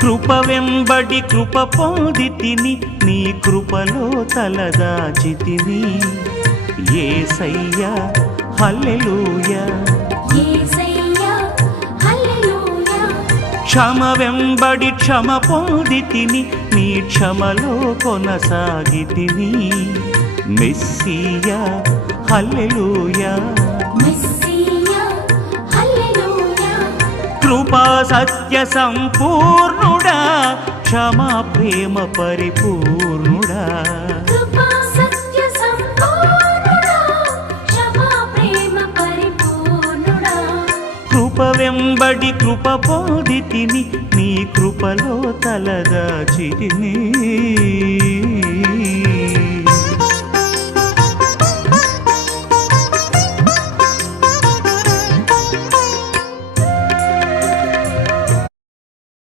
కృప వెంబడి కృప పొందితిని నీ కృపలో తలదాచితిని యేసయ్యా హల్లెలూయా యేసయ్యా హల్లెలూయా క్షమ వెంబడి క్షమ పొందితిని నీ క్షమలో కొనసాగితిని మెస్సియా హల్లెలూయా మెస్సియా హల్లెలూయా కృపా సత్య సంపూర్ణుడా క్షమా ప్రేమ పరిపూర్ణుడా కృపా సత్య సంపూర్ణుడా క్షమా ప్రేమ పరిపూర్ణుడా కృప వెంబడి కృప పొందితిని నీ కృపలో తలదాచితిని